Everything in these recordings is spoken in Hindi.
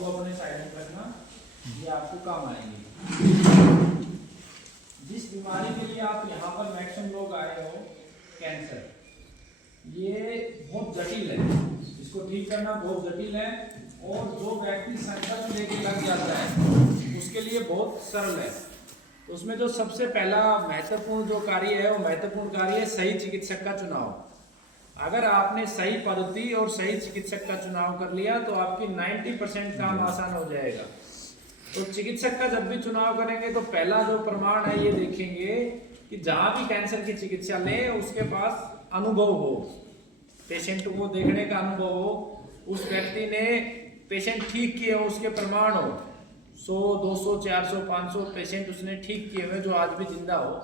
इनको अपने साइड में रखना, ये आपको काम आएंगे। जिस बीमारी के लिए आप यहाँ पर मैक्सिमम लोग आए हो, कैंसर, ये बहुत जटिल है, इसको ठीक करना बहुत जटिल है, और जो व्यक्ति संकल्प लेके लग जाता है उसके लिए बहुत सरल है। तो उसमें जो सबसे पहला महत्वपूर्ण जो कार्य है, वो महत्वपूर्ण कार्य है सही चिकित्सक का चुनाव। अगर आपने सही पद्धति और सही चिकित्सक का चुनाव कर लिया तो आपकी 90% काम आसान हो जाएगा। तो चिकित्सक का जब भी चुनाव करेंगे तो पहला जो प्रमाण है ये देखेंगे कि जहां भी कैंसर की चिकित्सा ले उसके पास अनुभव हो, पेशेंट को देखने का अनुभव हो, उस व्यक्ति ने पेशेंट ठीक किए हो उसके प्रमाण हो, 100, 200, 400, 500 पेशेंट उसने ठीक किए हुए जो आज भी जिंदा हो,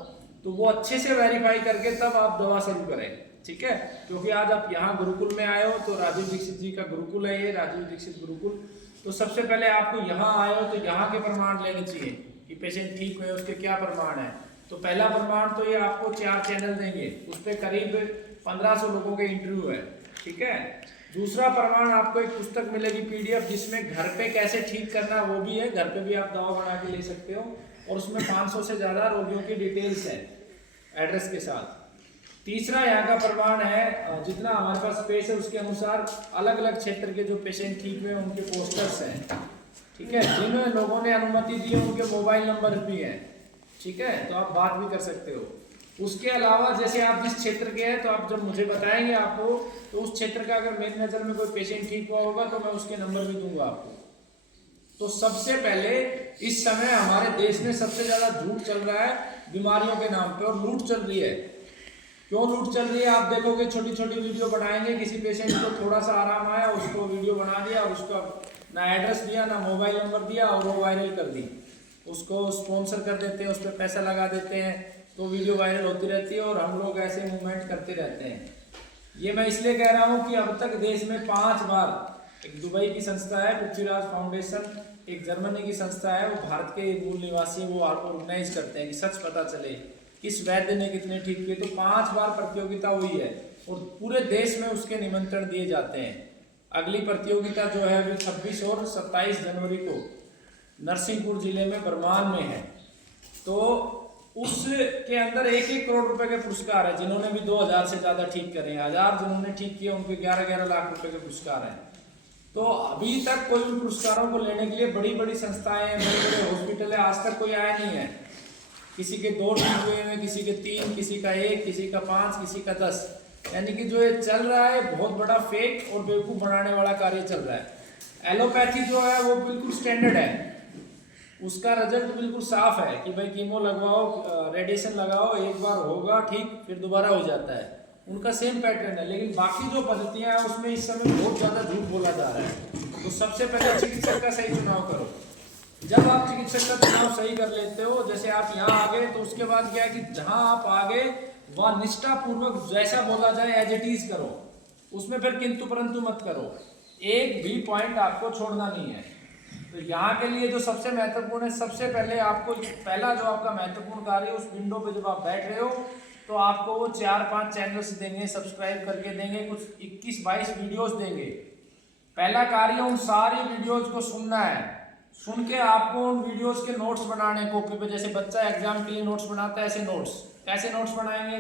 तो वो अच्छे से वेरीफाई करके तब आप दवा शुरू करें, ठीक है। क्योंकि आज आप यहाँ गुरुकुल में आए हो, तो राजीव दीक्षित जी का गुरुकुल है ये, राजीव दीक्षित गुरुकुल। तो सबसे पहले आपको यहाँ आए हो तो यहाँ के प्रमाण लेने चाहिए कि पेशेंट ठीक हुए, उसके क्या प्रमाण है। तो पहला प्रमाण तो ये आपको 4 चैनल देंगे, उस पर करीब 1500 लोगों के इंटरव्यू है, ठीक है। दूसरा प्रमाण आपको एक पुस्तक मिलेगी PDF, जिसमें घर पे कैसे ठीक करना वो भी है, घर पे भी आप दवा बना के ले सकते हो, और उसमें 500 से ज़्यादा रोगियों की डिटेल्स है एड्रेस के साथ। तीसरा यहाँ का प्रमाण है, जितना हमारे पास स्पेस है उसके अनुसार अलग अलग क्षेत्र के जो पेशेंट ठीक हुए उनके पोस्टर्स हैं, ठीक है। जिन लोगों ने अनुमति दी है उनके मोबाइल नंबर भी हैं, ठीक है, तो आप बात भी कर सकते हो। उसके अलावा जैसे आप जिस क्षेत्र के हैं तो आप जब मुझे बताएंगे आपको, तो उस क्षेत्र का अगर मेरी नज़र में कोई पेशेंट ठीक हुआ होगा तो मैं उसके नंबर भी दूंगा आपको। तो सबसे पहले इस समय हमारे देश में सबसे ज़्यादा झूठ चल रहा है बीमारियों के नाम पे, और लूट चल रही है। क्यों लूट चल रही है आप देखोगे, छोटी छोटी वीडियो बनाएंगे, किसी पेशेंट को थोड़ा सा आराम आया उसको वीडियो बना दिया और उसका ना एड्रेस दिया ना मोबाइल नंबर दिया और वो वायरल कर दी, उसको स्पॉन्सर कर देते हैं, उस पर पैसा लगा देते हैं, तो वीडियो वायरल होती रहती है और हम लोग ऐसे मूवमेंट करते रहते हैं। ये मैं इसलिए कह रहा हूँ कि अब तक देश में 5 बार, एक दुबई की संस्था है पृथ्वीराज फाउंडेशन, एक जर्मनी की संस्था है, वो भारत के मूल निवासी, वो ऑर्गेनाइज करते हैं कि सच पता चले किस वैद्य ने कितने ठीक किए। तो 5 बार प्रतियोगिता हुई है और पूरे देश में उसके निमंत्रण दिए जाते हैं। अगली प्रतियोगिता जो है अभी 26 और 27 जनवरी को नरसिंहपुर जिले में बरमान में है। तो उसके अंदर 1-1 करोड़ रुपए के पुरस्कार है, जिन्होंने भी 2000 से ज्यादा ठीक करे हैं, 1000 जिन्होंने ठीक किए उनके 11-11 लाख रुपए के पुरस्कार हैं। तो अभी तक कोई उन पुरस्कारों को लेने के लिए बड़ी बड़ी संस्थाएं, बड़े बड़े हॉस्पिटल है, आज तक कोई आया नहीं है। किसी के 2 ठीक हुए हैं, किसी के 3, किसी का 1, किसी का 5, किसी का 10। यानी कि जो ये चल रहा है बहुत बड़ा फेक और बेवकूफ बनाने वाला कार्य चल रहा है। एलोपैथी जो है वो बिल्कुल स्टैंडर्ड है, उसका रिजल्ट बिल्कुल साफ है कि भाई कीमो लगवाओ, रेडिएशन लगाओ, एक बार होगा ठीक, फिर दोबारा हो जाता है, उनका सेम पैटर्न है। लेकिन बाकी जो पद्धतियां हैं उसमें इस समय बहुत ज़्यादा झूठ बोला जा रहा है। तो सबसे पहले चिकित्सक का सही चुनाव करो। जब आप चिकित्सक का चुनाव सही कर लेते हो, जैसे आप यहाँ आ गए, तो उसके बाद क्या है कि जहाँ आप आ गए वह निष्ठापूर्वक जैसा बोला जाए एज इट इज करो, उसमें फिर किंतु परंतु मत करो, एक भी पॉइंट आपको छोड़ना नहीं है। तो यहाँ के लिए जो सबसे महत्वपूर्ण है, सबसे पहले आपको पहला जो आपका महत्वपूर्ण कार्य है, उस विंडो पे जब आप बैठ रहे हो तो आपको वो 4-5 चैनल्स देंगे, सब्सक्राइब करके देंगे, कुछ 21-22 वीडियोस देंगे। पहला कार्य उन सारी वीडियोस को सुनना है, सुन के आपको उन वीडियोस के नोट्स बनाने कॉपी पे, जैसे बच्चा एग्जाम के लिए नोट्स बनाता है ऐसे नोट्स। कैसे नोट्स बनाएंगे,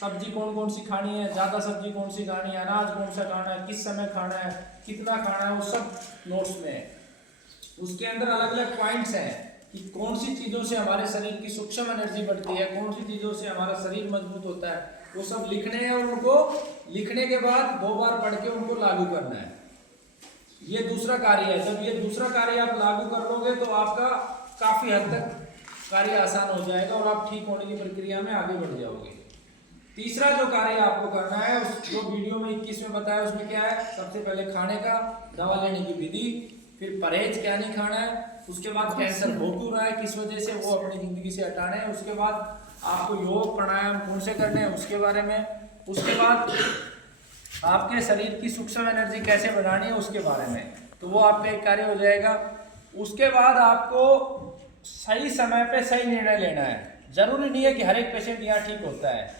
सब्जी कौन कौन सी खानी है, ज़्यादा सब्जी कौन सी खानी है, अनाज कौन सा खाना है, किस समय खाना है, कितना खाना है, वो सब नोट्स में है। उसके अंदर अलग अलग पॉइंट्स हैं कि कौन सी चीज़ों से हमारे शरीर की सूक्ष्म एनर्जी बढ़ती है, कौन सी चीज़ों से हमारा शरीर मजबूत होता है, वो सब लिखने हैं और उनको लिखने के बाद 2 बार पढ़ के उनको लागू करना है। ये दूसरा कार्य है। जब ये दूसरा कार्य आप लागू कर लोगे तो आपका काफ़ी हद तक कार्य आसान हो जाएगा और आप ठीक होने की प्रक्रिया में आगे बढ़ जाओगे। तीसरा जो कार्य आपको करना है, उस जो वीडियो में 21 में बताया उसमें क्या है, सबसे पहले खाने का, दवा लेने की विधि, फिर परहेज क्या नहीं खाना है, उसके बाद कैंसर हो क्यों रहा है, किस वजह से, वो अपनी जिंदगी से हटाना है, उसके बाद आपको योग प्राणायाम कौन से करने हैं उसके बारे में, उसके बाद आपके शरीर की सूक्ष्म एनर्जी कैसे बढ़ानी है उसके बारे में, तो वो आपका एक कार्य हो जाएगा। उसके बाद आपको सही समय पे सही निर्णय लेना है। जरूरी नहीं है कि हर एक पेशेंट यहाँ ठीक होता है।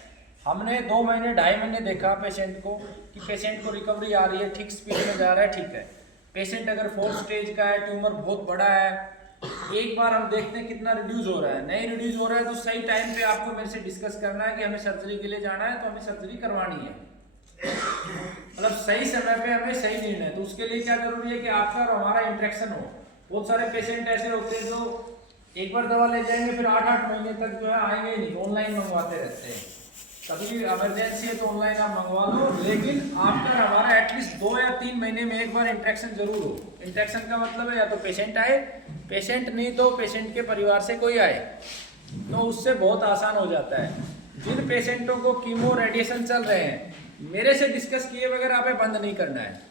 हमने 2 महीने 2.5 महीने देखा पेशेंट को कि पेशेंट को रिकवरी आ रही है, ठीक स्पीड में जा रहा है, ठीक है, पेशेंट अगर 4th स्टेज का है, ट्यूमर बहुत बड़ा है, एक बार हम देखते हैं कितना रिड्यूस हो रहा है, नहीं रिड्यूस हो रहा है तो सही टाइम पे आपको मेरे से डिस्कस करना है कि हमें सर्जरी के लिए जाना है, तो हमें सर्जरी करवानी है, मतलब सही समय पे हमें सही निर्णय। तो उसके लिए क्या जरूरी है कि आपका और हमारा इंटरेक्शन हो। बहुत सारे पेशेंट ऐसे होते हैं जो एक बार दवा ले जाएंगे फिर 8-8 महीने तक जो है आएंगे ही नहीं, ऑनलाइन मंगवाते रहते हैं। कभी इमरजेंसी है तो ऑनलाइन आप मंगवा लो, लेकिन आफ्टर हमारा एटलीस्ट 2 या 3 महीने में एक बार इंटरेक्शन जरूर हो। इंटरेक्शन का मतलब है या तो पेशेंट आए, पेशेंट नहीं तो पेशेंट के परिवार से कोई आए, तो उससे बहुत आसान हो जाता है। जिन पेशेंटों को कीमो रेडिएशन चल रहे हैं, मेरे से डिस्कस किए बगैर आपे बंद नहीं करना है।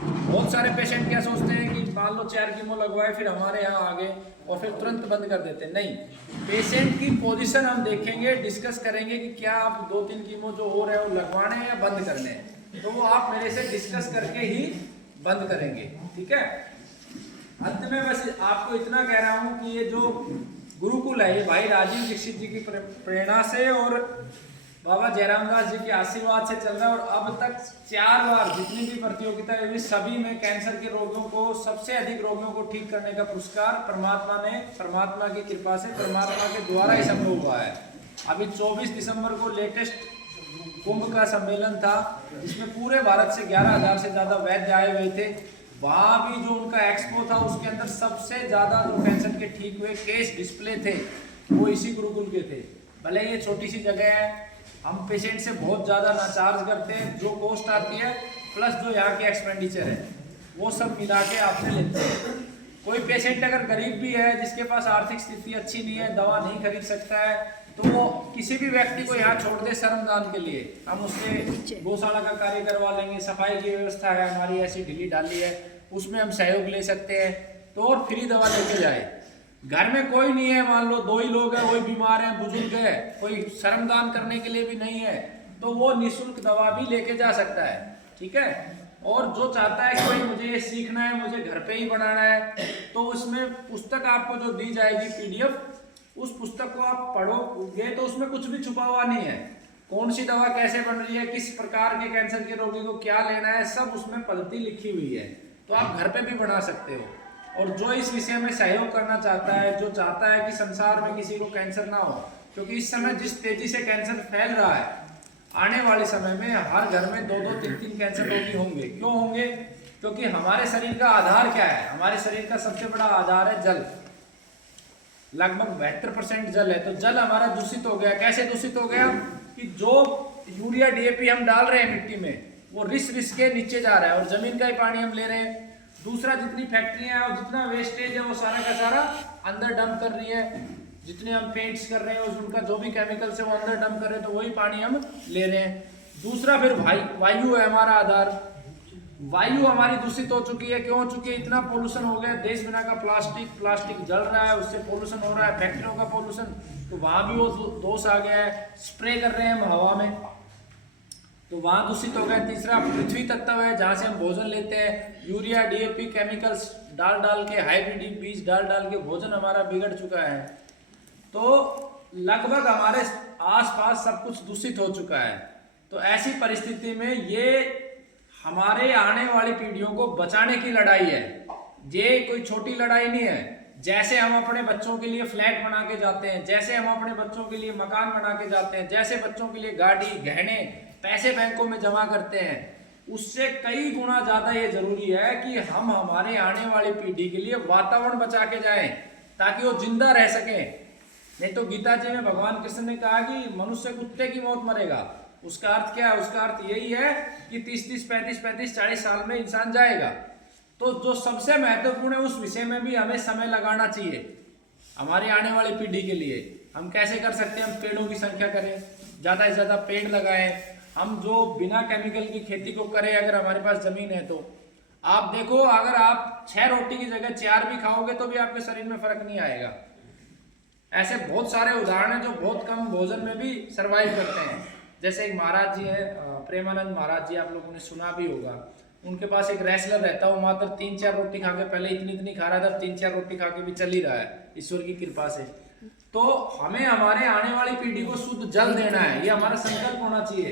बहुत सारे पेशेंट क्या सोचते हैं कि मान लो 4 कीमो लगवाए फिर हमारे यहाँ आ गए और फिर तुरंत बंद कर देते हैं। नहीं, पेशेंट की पोजीशन हम देखेंगे, डिस्कस करेंगे कि क्या आप 2-3 कीमो जो हो रहे हैं वो लगवाने हैं या बंद करने हैं, तो वो आप मेरे से डिस्कस करके ही बंद करेंगे, ठीक है। अंत में बस आपको इतना कह रहा हूँ कि ये जो गुरुकुल है ये भाई राजीव दीक्षित जी की प्रेरणा से और बाबा जयराम दास जी के आशीर्वाद से चल रहा है, और अब तक 4 बार जितनी भी प्रतियोगिताएं हुई सभी में कैंसर के रोगियों को, सबसे अधिक रोगियों को ठीक करने का पुरस्कार परमात्मा की कृपा से, परमात्मा के द्वारा ही संभव हुआ है। अभी 24 दिसंबर को लेटेस्ट कुंभ का सम्मेलन था जिसमें पूरे भारत से 11,000 से ज्यादा वैद्य आए हुए थे। वहां भी जो उनका एक्सपो था उसके अंदर सबसे ज्यादा जो कैंसर के ठीक हुए केस डिस्प्ले थे वो इसी गुरुकुल के थे। भले ये छोटी सी जगह है, हम पेशेंट से बहुत ज़्यादा ना चार्ज करते हैं, जो कॉस्ट आती है प्लस जो यहाँ के एक्सपेंडिचर है वो सब मिला के आपसे लेते हैं। कोई पेशेंट अगर गरीब भी है, जिसके पास आर्थिक स्थिति अच्छी नहीं है, दवा नहीं खरीद सकता है, तो वो किसी भी व्यक्ति को यहाँ छोड़ दे श्रमदान के लिए, हम उससे गौशाला का कार्य करवा लेंगे, सफाई की व्यवस्था है हमारी ऐसी ढीली डाली है, उसमें हम सहयोग ले सकते हैं, तो और फ्री दवा लेके जाए। घर में कोई नहीं है, मान लो 2 ही लोग हैं, वही बीमार हैं, बुजुर्ग है, कोई श्रमदान करने के लिए भी नहीं है, तो वो निःशुल्क दवा भी लेके जा सकता है, ठीक है। और जो चाहता है कि भाई मुझे ये सीखना है, मुझे घर पे ही बनाना है, तो उसमें पुस्तक आपको जो दी जाएगी PDF, उस पुस्तक को आप पढ़ोगे तो उसमें कुछ भी छुपा हुआ नहीं है। कौन सी दवा कैसे बन रही है, किस प्रकार के कैंसर के रोगी को क्या लेना है, सब उसमें पद्धति लिखी हुई है, तो आप घर पे भी बना सकते हो। और जो इस विषय में सहयोग करना चाहता है, जो चाहता है कि संसार में किसी को कैंसर ना हो, क्योंकि इस समय जिस तेजी से कैंसर फैल रहा है, आने वाले समय में हर घर में 2-2, 3-3 कैंसर रोगी होंगे। क्यों होंगे? क्योंकि हमारे शरीर का आधार क्या है? हमारे शरीर का सबसे बड़ा आधार है जल, लगभग 72% जल है। तो जल हमारा दूषित हो गया। कैसे दूषित हो गया? कि जो यूरिया DAP हम डाल रहे हैं मिट्टी में, वो रिस के नीचे जा रहा है और जमीन का ही पानी हम ले रहे हैं। दूसरा, जितनी फैक्ट्रियां और जितना वेस्टेज है वो सारा का सारा अंदर डंप कर रही है। जितने हम पेंट्स कर रहे हैं उनका जो भी केमिकल्स है वो अंदर डंप कर रहे हैं, तो वही पानी हम ले रहे हैं। दूसरा फिर वायु है हमारा आधार। वायु हमारी दूषित हो चुकी है। क्यों हो चुकी है? इतना पोल्यूशन हो गया, देश बिना का प्लास्टिक जल रहा है, उससे पोल्यूशन हो रहा है, फैक्ट्रियों का पोल्यूशन, तो वहां भी वो दोष आ गया है। स्प्रे कर रहे हैं हम हवा में, तो वहां दूषित हो गया। तीसरा, पृथ्वी तत्व है जहां से हम भोजन लेते हैं, यूरिया DAP केमिकल्स डाल के, हाइब्रिड बीज डाल के भोजन हमारा बिगड़ चुका है। तो लगभग हमारे आसपास सब कुछ दूषित हो चुका है। तो ऐसी परिस्थिति में ये हमारे आने वाली पीढ़ियों को बचाने की लड़ाई है। ये कोई छोटी लड़ाई नहीं है। जैसे हम अपने बच्चों के लिए फ्लैट बना के जाते हैं, जैसे हम अपने बच्चों के लिए मकान बना के जाते हैं, जैसे बच्चों के लिए गाड़ी, गहने, पैसे बैंकों में जमा करते हैं, उससे कई गुना ज्यादा ये जरूरी है कि हम हमारे आने वाली पीढ़ी के लिए वातावरण बचा के जाएं, ताकि वो जिंदा रह सके। नहीं तो गीता जी में भगवान कृष्ण ने कहा कि मनुष्य कुत्ते की मौत मरेगा। उसका अर्थ क्या है? उसका अर्थ यही है कि 30-30, 35-35, 40 साल में इंसान जाएगा। तो जो सबसे महत्वपूर्ण है उस विषय में भी हमें समय लगाना चाहिए हमारी आने वाली पीढ़ी के लिए। हम कैसे कर सकते हैं? हम पेड़ों की संख्या करें, ज्यादा से ज्यादा पेड़ लगाएं। हम जो बिना केमिकल की खेती को करें, अगर हमारे पास जमीन है तो आप देखो, अगर आप 6 रोटी की जगह 4 भी खाओगे तो भी आपके शरीर में फर्क नहीं आएगा। ऐसे बहुत सारे उदाहरण हैं जो बहुत कम भोजन में भी सरवाइव करते हैं। जैसे एक महाराज जी है, प्रेमानंद महाराज जी, आप लोगों ने सुना भी होगा। उनके पास एक रेसलर रहता है, वो मात्र 3-4 रोटी खा के, पहले इतनी खा रहा था, 3-4 रोटी खा के भी चल ही रहा है ईश्वर की कृपा से। तो हमें हमारे आने वाली पीढ़ी को शुद्ध जल देना है, ये हमारा संकल्प होना चाहिए।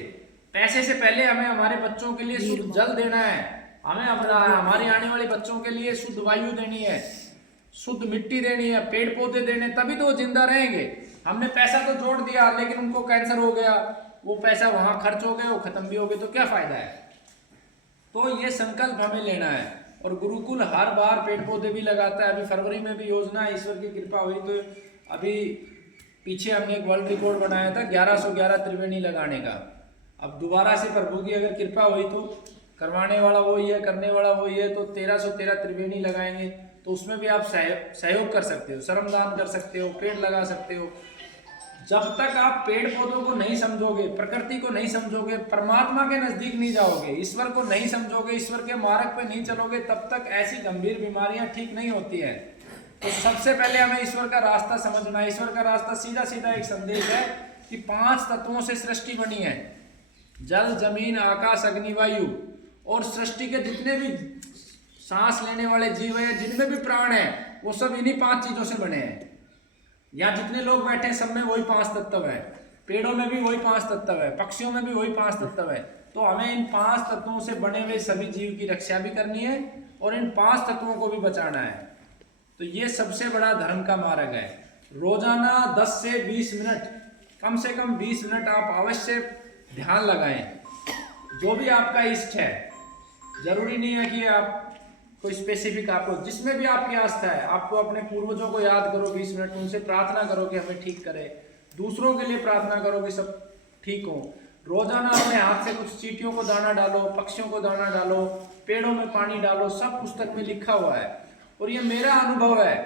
पैसे से पहले हमें हमारे बच्चों के लिए शुद्ध जल देना है, हमें अब हमारी आने वाले बच्चों के लिए शुद्ध वायु देनी है, शुद्ध मिट्टी देनी है, पेड़ पौधे देने, तभी तो वो जिंदा रहेंगे। हमने पैसा तो जोड़ दिया लेकिन उनको कैंसर हो गया, वो पैसा वहां खर्च हो गया, वो खत्म भी हो गए, तो क्या फायदा है। तो ये संकल्प हमें लेना है। और गुरुकुल हर बार पेड़ पौधे भी लगाता है। अभी फरवरी में भी योजना है, ईश्वर की कृपा हुई तो अभी पीछे हमने एक वर्ल्ड रिकॉर्ड बनाया था 1111 त्रिवेणी लगाने का। अब दोबारा से प्रभु की अगर कृपा हुई तो करवाने वाला वही है, करने वाला वही है, तो 1313 त्रिवेणी लगाएंगे। तो उसमें भी आप सहयोग कर सकते हो, श्रमदान कर सकते हो, पेड़ लगा सकते हो। जब तक आप पेड़ पौधों को नहीं समझोगे, प्रकृति को नहीं समझोगे, परमात्मा के नजदीक नहीं जाओगे, ईश्वर को नहीं समझोगे, ईश्वर के मार्ग पे नहीं चलोगे, तब तक ऐसी गंभीर बीमारियां ठीक नहीं होती हैं। तो सबसे पहले हमें ईश्वर का रास्ता समझना है। ईश्वर का रास्ता सीधा सीधा एक संदेश है कि 5 तत्वों से सृष्टि बनी है, जल, जमीन, आकाश, अग्नि, वायु। और सृष्टि के जितने भी सांस लेने वाले जीव हैं, जिनमें भी प्राण है, वो सब इन्हीं 5 चीजों से बने हैं। या जितने लोग बैठे हैं सब में वही 5 तत्व है, पेड़ों में भी वही 5 तत्व है, पक्षियों में भी वही 5 तत्व है। तो हमें इन 5 तत्वों से बने हुए सभी जीव की रक्षा भी करनी है और इन 5 तत्वों को भी बचाना है। तो ये सबसे बड़ा धर्म का मार्ग है। रोजाना 10 से 20 मिनट, कम से कम 20 मिनट आप अवश्य ध्यान लगाएं। जो भी आपका इष्ट है, जरूरी नहीं है कि आप कोई स्पेसिफिक, आपको जिसमें भी आपकी आस्था है, आपको अपने पूर्वजों को याद करो 20 मिनट, उनसे प्रार्थना करो कि हमें ठीक करे, दूसरों के लिए प्रार्थना करो कि सब ठीक हो। रोजाना अपने हाथ से कुछ चींटियों को दाना डालो, पक्षियों को दाना डालो, पेड़ों में पानी डालो, सब पुस्तक में लिखा हुआ है। और ये मेरा अनुभव है,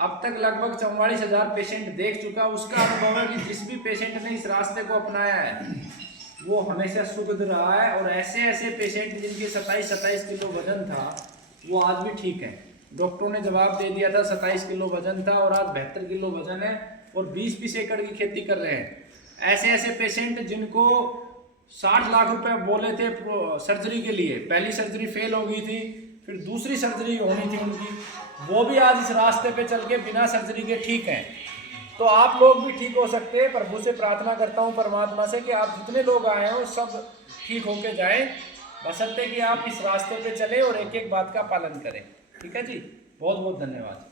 अब तक लगभग 44,000 पेशेंट देख चुका, उसका अनुभव है कि जिस भी पेशेंट ने इस रास्ते को अपनाया है वो हमेशा सुखद रहा है। और ऐसे ऐसे पेशेंट जिनके 27 किलो वजन था वो आज भी ठीक है। डॉक्टरों ने जवाब दे दिया था 27 किलो वजन था और आज 72 किलो वजन है और 20-20 एकड़ की खेती कर रहे हैं। ऐसे ऐसे पेशेंट जिनको 60 लाख रुपए बोले थे सर्जरी के लिए, पहली सर्जरी फेल हो गई थी, फिर दूसरी सर्जरी होनी थी उनकी, वो भी आज इस रास्ते पे चल के बिना सर्जरी के ठीक हैं। तो आप लोग भी ठीक हो सकते हैं। प्रभु से प्रार्थना करता हूँ, परमात्मा से, कि आप जितने लोग आए हो सब ठीक होके जाएं, बशर्ते कि आप इस रास्ते पे चले और एक एक बात का पालन करें। ठीक है जी, बहुत बहुत धन्यवाद।